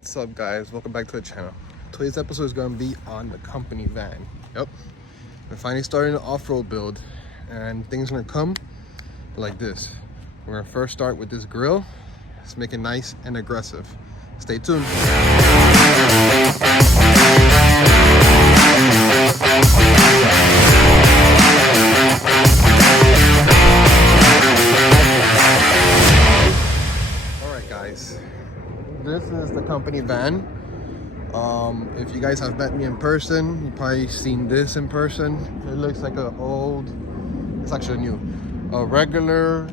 What's up, guys? Welcome back to the channel. Today's episode is going to be on the company van. Yep, we're finally starting the off-road build, and things are going to come like this. We're going to first start with this grill. Let's make it nice and aggressive. Stay tuned. All right, guys. This is the company van. If you guys have met me in person, you've probably seen this in person. It looks like it's actually a regular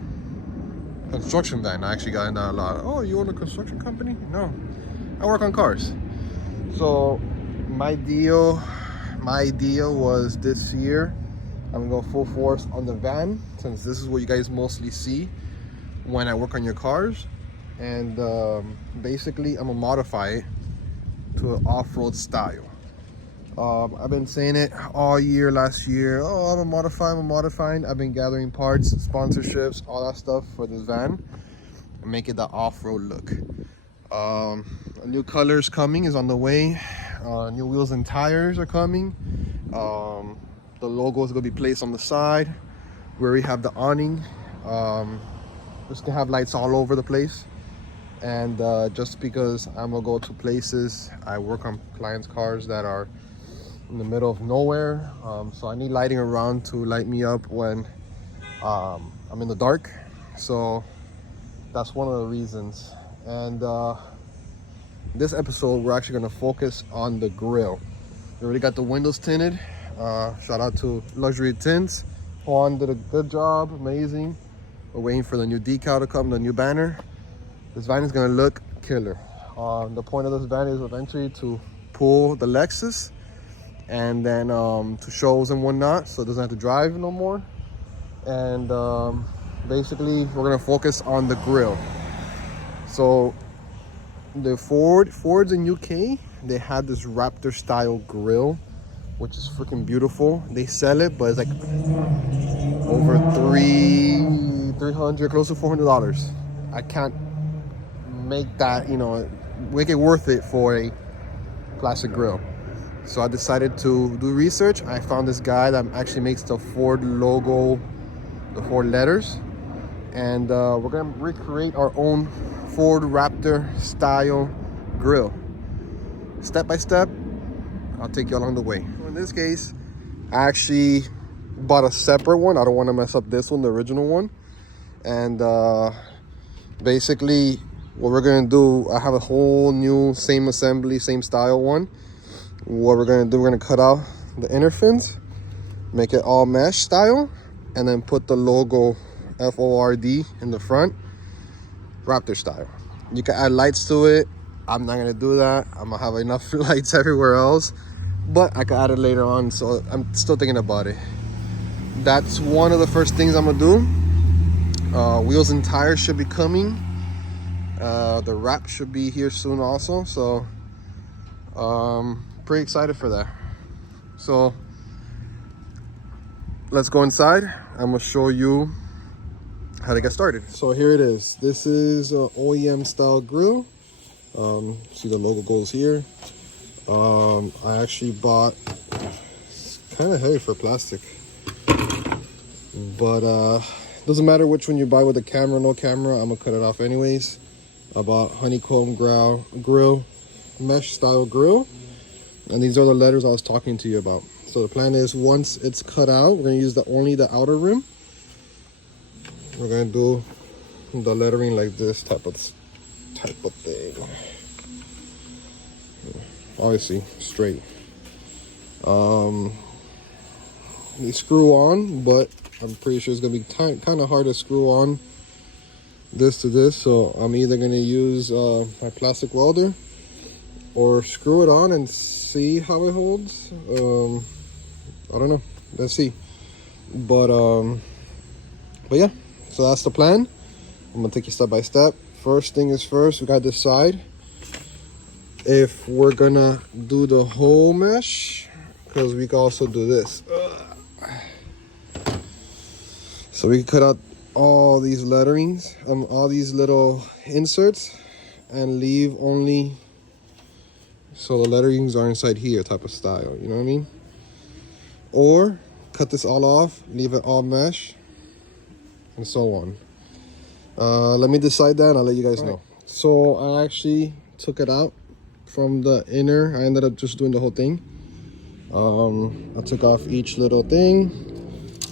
construction van. I actually got in that a lot. Oh, you own a construction company? No, I work on cars. So my deal was this year, I'm gonna go full force on the van, since this is what you guys mostly see when I work on your cars. And basically I'm gonna modify it to an off-road style. I've been saying it all year last year. Oh, I'm modifying. I've been gathering parts, sponsorships, all that stuff for this van and make it the off-road look. A new colors coming is on the way. New wheels and tires are coming. The logo is gonna be placed on the side where we have the awning. Just gonna have lights all over the place. And just because I'm gonna go to places, I work on clients' cars that are in the middle of nowhere, so I need lighting around to light me up when I'm in the dark. So that's one of the reasons. And this episode, we're actually gonna focus on the grill. We already got the windows tinted. Shout out to Luxury Tints. Juan did a good job, amazing. We're waiting for the new decal to come, the new banner. This van is gonna look killer. The point of this van is eventually to pull the Lexus and then to shows and whatnot, so it doesn't have to drive no more. And basically, we're gonna focus on the grill. So the Fords in UK, they had this Raptor style grill, which is freaking beautiful. They sell it, but it's like over $300, close to $400. I can't make that, make it worth it for a classic grill. So I decided to do research. I found this guy that actually makes the Ford logo, the Ford letters, and we're gonna recreate our own Ford Raptor style grill. Step by step, I'll take you along the way. So in this case, I actually bought a separate one. I don't want to mess up this one, the original one. And basically what we're gonna do, I have a whole new same assembly, same style one. What we're gonna do, we're gonna cut out the inner fins, make it all mesh style, and then put the logo FORD in the front, Raptor style. You can add lights to it. I'm not gonna do that. I'm gonna have enough lights everywhere else, but I can add it later on, so I'm still thinking about it. That's one of the first things I'm gonna do. Wheels and tires should be coming. The wrap should be here soon also, so pretty excited for that. So let's go inside. I'm gonna show you how to get started. So here it is. This is an OEM style grill. See the logo goes here. I actually bought, it's kind of heavy for plastic, but doesn't matter which one you buy, with a camera, no camera, I'm gonna cut it off anyways. I bought honeycomb grill, mesh style grill, and these are the letters I was talking to you about. So the plan is, once it's cut out, we're gonna use only the outer rim. We're gonna do the lettering like this type of thing. Obviously straight. They screw on, but I'm pretty sure it's gonna be kind of hard to screw on this to this, so I'm either gonna use my plastic welder or screw it on and see how it holds. I don't know, let's see. But yeah, so that's the plan. I'm gonna take you step by step. First thing is first, we got this side. If we're gonna do the whole mesh, because we can also do this. So we can cut out all these letterings, all these little inserts, and leave only so the letterings are inside here type of style, you know what I mean? Or cut this all off, leave it all mesh, and so on. Let me decide that and I'll let you guys know. So I actually took it out from the inner. I ended up just doing the whole thing. I took off each little thing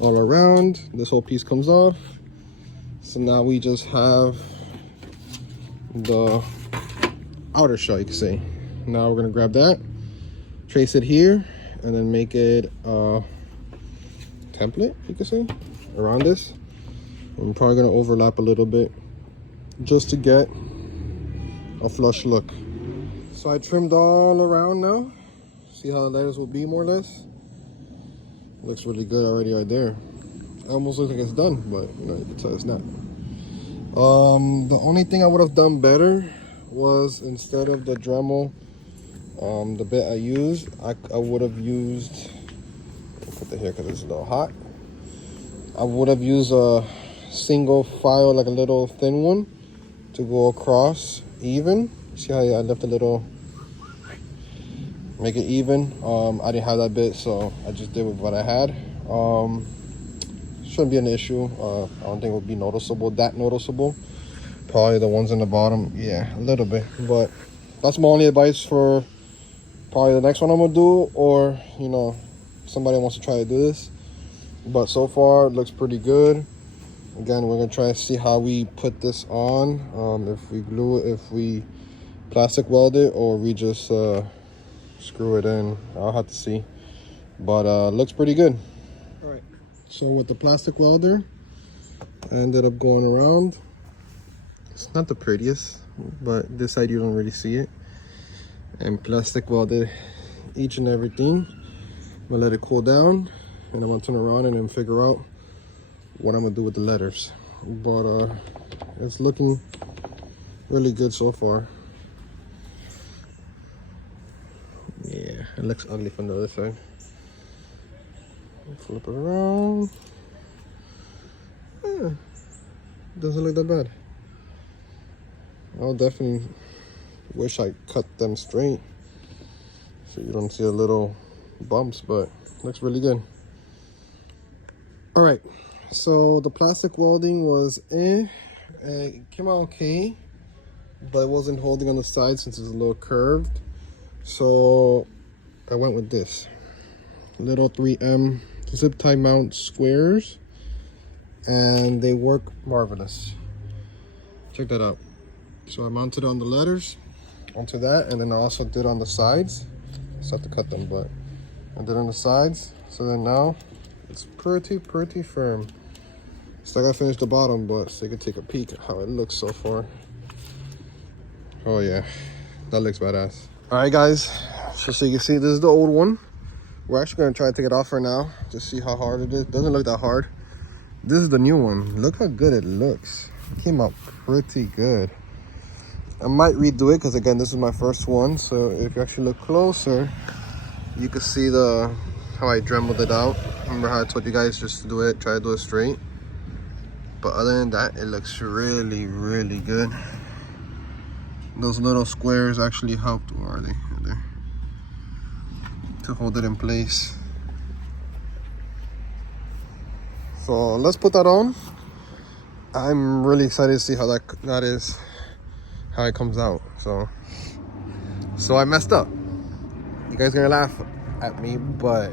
all around. This whole piece comes off. So now we just have the outer shell, you can say. Now we're gonna grab that, trace it here, and then make it a template, you can say, around this. I'm probably gonna overlap a little bit just to get a flush look. So I trimmed all around now. See how the letters will be more or less. Looks really good already right there. It almost looks like it's done, but you know, you can tell it's not. The only thing I would have done better was, instead of the Dremel, the bit I used, I would have used, I'll put it here because it's a little hot. I would have used a single file, like a little thin one, to go across even. See how I left a little, make it even. I didn't have that bit, so I just did with what I had. Shouldn't be an issue. I don't think it would be noticeable, that noticeable. Probably the ones in the bottom, yeah, a little bit. But that's my only advice for probably the next one I'm gonna do, or you know, somebody wants to try to do this. But so far it looks pretty good. Again, we're gonna try to see how we put this on. If we glue it, if we plastic weld it, or we just screw it in. I'll have to see. But looks pretty good. All right. So with the plastic welder, I ended up going around. It's not the prettiest, but this side you don't really see it. And plastic welded each and everything. I'm gonna let it cool down, and I'm gonna turn around and then figure out what I'm gonna do with the letters. But it's looking really good so far. Yeah, it looks ugly from the other side. Flip it around. Yeah, doesn't look that bad. I'll definitely wish I cut them straight so you don't see the little bumps, but looks really good. All right, so the plastic welding was it came out okay, but it wasn't holding on the side since it's a little curved. So I went with this little 3M zip tie mount squares, and they work marvelous. Check that out. So I mounted on the letters onto that, and then I also did on the sides. I still have to cut them, but I did on the sides. So then now it's pretty firm. Still gotta finish the bottom, but so you can take a peek at how it looks so far. Oh yeah, that looks badass. All right guys, so you can see this is the old one. We're actually gonna try to take it off for now, just see how hard it is. Doesn't look that hard. This is the new one. Look how good it looks. It came out pretty good. I might redo it because again, this is my first one. So if you actually look closer, you can see how I dremeled it out. Remember how I told you guys just to do it, try to do it straight. But other than that, it looks really good. Those little squares actually helped. Where are they? There. To hold it in place. So let's put that on. I'm really excited to see how that is, how it comes out. So I messed up. You guys are gonna laugh at me, but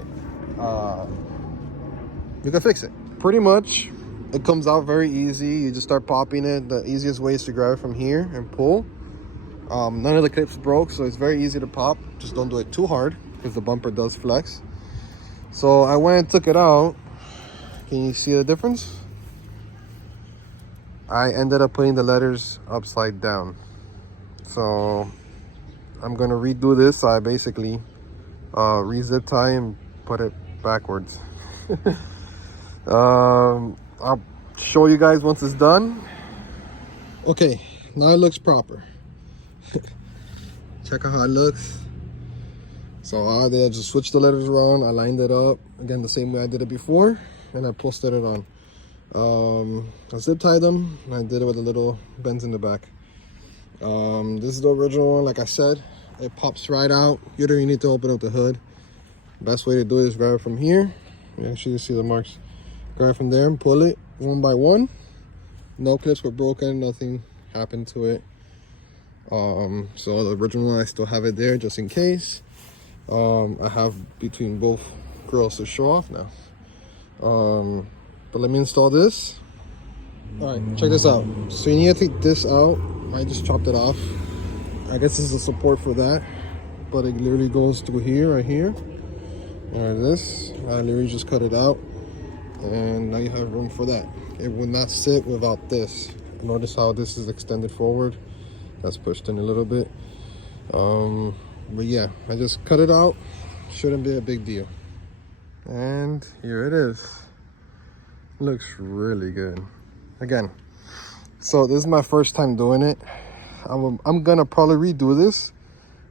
you can fix it. Pretty much, it comes out very easy. You just start popping it. The easiest way is to grab it from here and pull. None of the clips broke, so it's very easy to pop. Just don't do it too hard because the bumper does flex. So I went and took it out. Can you see the difference? I ended up putting the letters upside down. So I'm gonna redo this. I basically re-zip tie and put it backwards. I'll show you guys once it's done. Okay, now it looks proper. Check out how it looks. So all I did, I just switched the letters around. I lined it up again the same way I did it before, and I posted it on. I zip tied them, and I did it with a little bends in the back. This is the original one. Like I said, It pops right out. You don't even need to open up the hood. Best way to do it is grab it from here. You actually see the marks. Grab it from there and pull it one by one. No clips were broken, nothing happened to it. So the original one, I still have it there just in case. I have between both grills to show off now. But let me install this. All right, check this out. So you need to take this out. I just chopped it off. I guess this is a support for that, but it literally goes through here, right here. And this, I literally just cut it out, and now you have room for that. It will not sit without this. Notice how this is extended forward. That's pushed in a little bit. But yeah, I just cut it out. Shouldn't be a big deal. And here it is. Looks really good. Again, so this is my first time doing it. I'm gonna probably redo this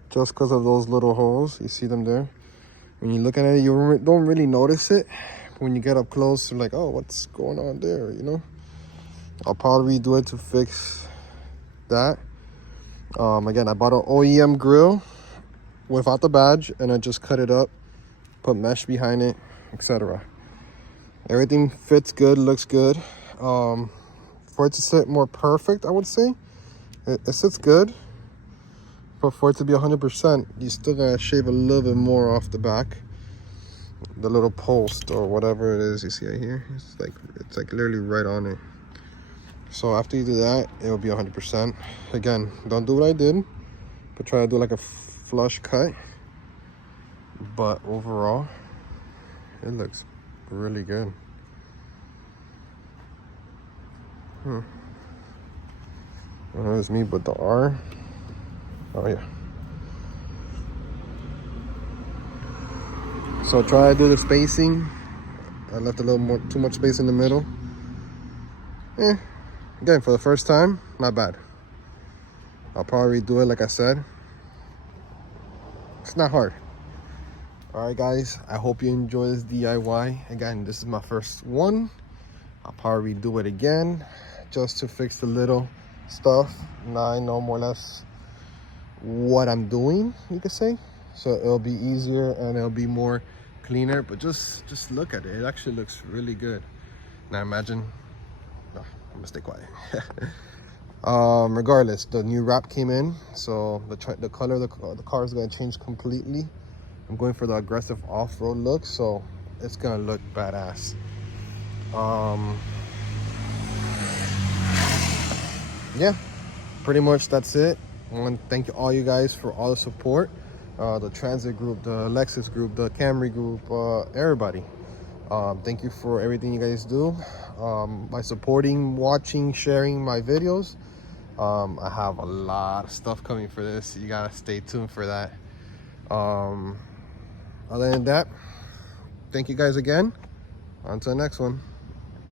just because of those little holes. You see them there? When you look at it, you don't really notice it. When you get up close, you're like, oh, what's going on there, you know? I'll probably redo it to fix that. Again, I bought an OEM grill without the badge, and I just cut it up, put mesh behind it, etc. Everything fits good, looks good. For it to sit more perfect, I would say, it sits good. But for it to be 100%, you still gotta shave a little bit more off the back. The little post or whatever it is you see right here, it's like literally right on it. So after you do that, it'll be 100%. Again, don't do what I did, but try to do like a flush cut. But overall, it looks really good. That was me with the R. Oh yeah. So try to do the spacing. I left a little more, too much space in the middle. Again, for the first time, not bad. I'll probably redo it like I said. It's not hard. All right, guys, I hope you enjoy this DIY. Again, this is my first one. I'll probably do it again just to fix the little stuff. Now I know more or less what I'm doing, you could say. So it'll be easier and it'll be more cleaner, but just look at it. It actually looks really good. Now imagine, no, I'm gonna stay quiet. Regardless, the new wrap came in, so the color of the car is gonna change completely. I'm going for the aggressive off-road look, so it's gonna look badass. Yeah, pretty much that's it. I want to thank all you guys for all the support. The Transit group, the Lexus group, the Camry group, everybody. Thank you for everything you guys do. By supporting, watching, sharing my videos. I have a lot of stuff coming for this. You gotta stay tuned for that. Other than that, thank you guys again. On to the next one.